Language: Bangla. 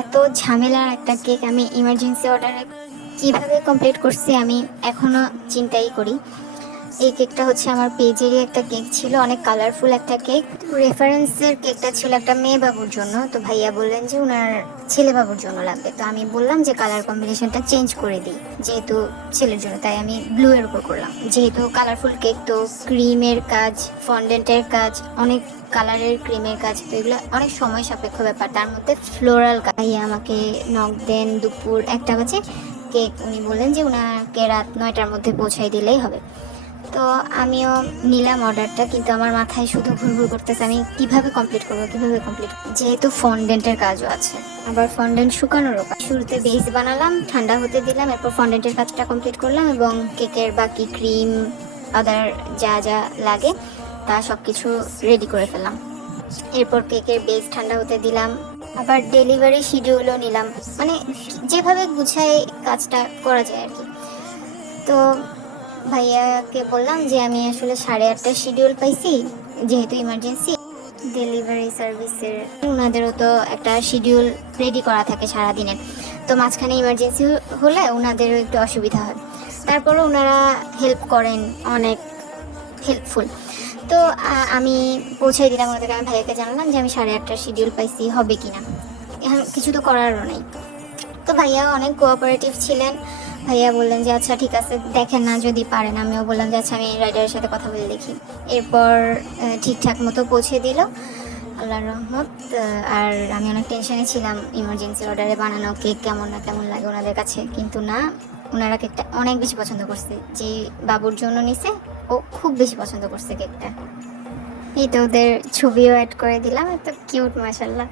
এত ঝামেলার একটা কেক আমি ইমার্জেন্সি অর্ডারে কিভাবে কমপ্লিট করছি আমি এখনো চিন্তাই করি। এই কেকটা হচ্ছে আমার পেজেরই একটা কেক ছিল, অনেক কালারফুল একটা কেক। রেফারেন্সের কেকটা ছিল একটা মেয়ে বাবুর জন্য, তো ভাইয়া বললেন যে ওনার ছেলে বাবুর জন্য লাগবে। তো আমি বললাম যে কালার কম্বিনেশনটা চেঞ্জ করে দিই, যেহেতু ছেলের জন্য তাই আমি ব্লু এর উপর করলাম। যেহেতু কালারফুল কেক, তো ক্রিমের কাজ, ফন্ডেন্টের কাজ, অনেক কালারের ক্রিমের কাজ, তো এগুলো অনেক সময় সাপেক্ষ ব্যাপার। তার মধ্যে ফ্লোরাল ভাইয়া আমাকে নক দেন দুপুর 1টা বাজে। কেক উনি বললেন যে ওনাকে রাত 9টার মধ্যে পৌঁছাই দিলেই হবে। তো আমিও নিলাম অর্ডারটা, কিন্তু আমার মাথায় শুধু ঘুরঘুর করতেছে আমি কিভাবে কমপ্লিট করবো, কিভাবে কমপ্লিট করবো, যেহেতু ফন্ডেন্টের কাজও আছে, আবার ফন্ডেন্ট শুকানোরও কাজ। শুরুতে বেস বানালাম, ঠান্ডা হতে দিলাম, এরপর ফন্ডেন্টের কাজটা কমপ্লিট করলাম এবং কেকের বাকি ক্রিম, আদার যা যা লাগে তা সব কিছু রেডি করে ফেললাম। এরপর কেকের বেস ঠান্ডা হতে দিলাম, আবার ডেলিভারি শিডিউলও নিলাম, মানে যেভাবে গুছায় কাজটা করা যায় আর কি। তো ভাইয়াকে বললাম যে আমি আসলে 8:30টার শিডিউল পাইছি, যেহেতু ইমার্জেন্সি ডেলিভারি সার্ভিসের ওনাদেরও তো একটা শিডিউল রেডি করা থাকে সারাদিনের। তো মাঝখানে ইমার্জেন্সি হলে ওনাদেরও একটু অসুবিধা হয়। তারপরও ওনারা হেল্প করেন, অনেক হেল্পফুল। তো আমি পৌঁছাই দিলাম ওনাদেরকে। আমি ভাইয়াকে জানালাম যে আমি 8:30টার শিডিউল পাইছি, হবে কি না। এখন কিছু তো করারও নেই। তো ভাইয়া অনেক কোঅপারেটিভ ছিলেন। ভাইয়া বললেন যে আচ্ছা ঠিক আছে, দেখেন না যদি পারেন। আমিও বললাম যে আচ্ছা আমি রাইডারের সাথে কথা বলে দেখি। এরপর ঠিকঠাক মতো পৌঁছে দিল, আল্লাহর রহমত। আর আমি অনেক টেনশনে ছিলাম, ইমার্জেন্সি অর্ডারে বানানো কেক কেমন না কেমন লাগে ওনাদের কাছে, কিন্তু না, ওনারা কেকটা অনেক বেশি পছন্দ করছে। যে বাবুর জন্য নিছে ও খুব বেশি পছন্দ করছে কেকটা। এই তো ওদের ছবিও অ্যাড করে দিলাম, এত কিউট মাশাল্লাহ।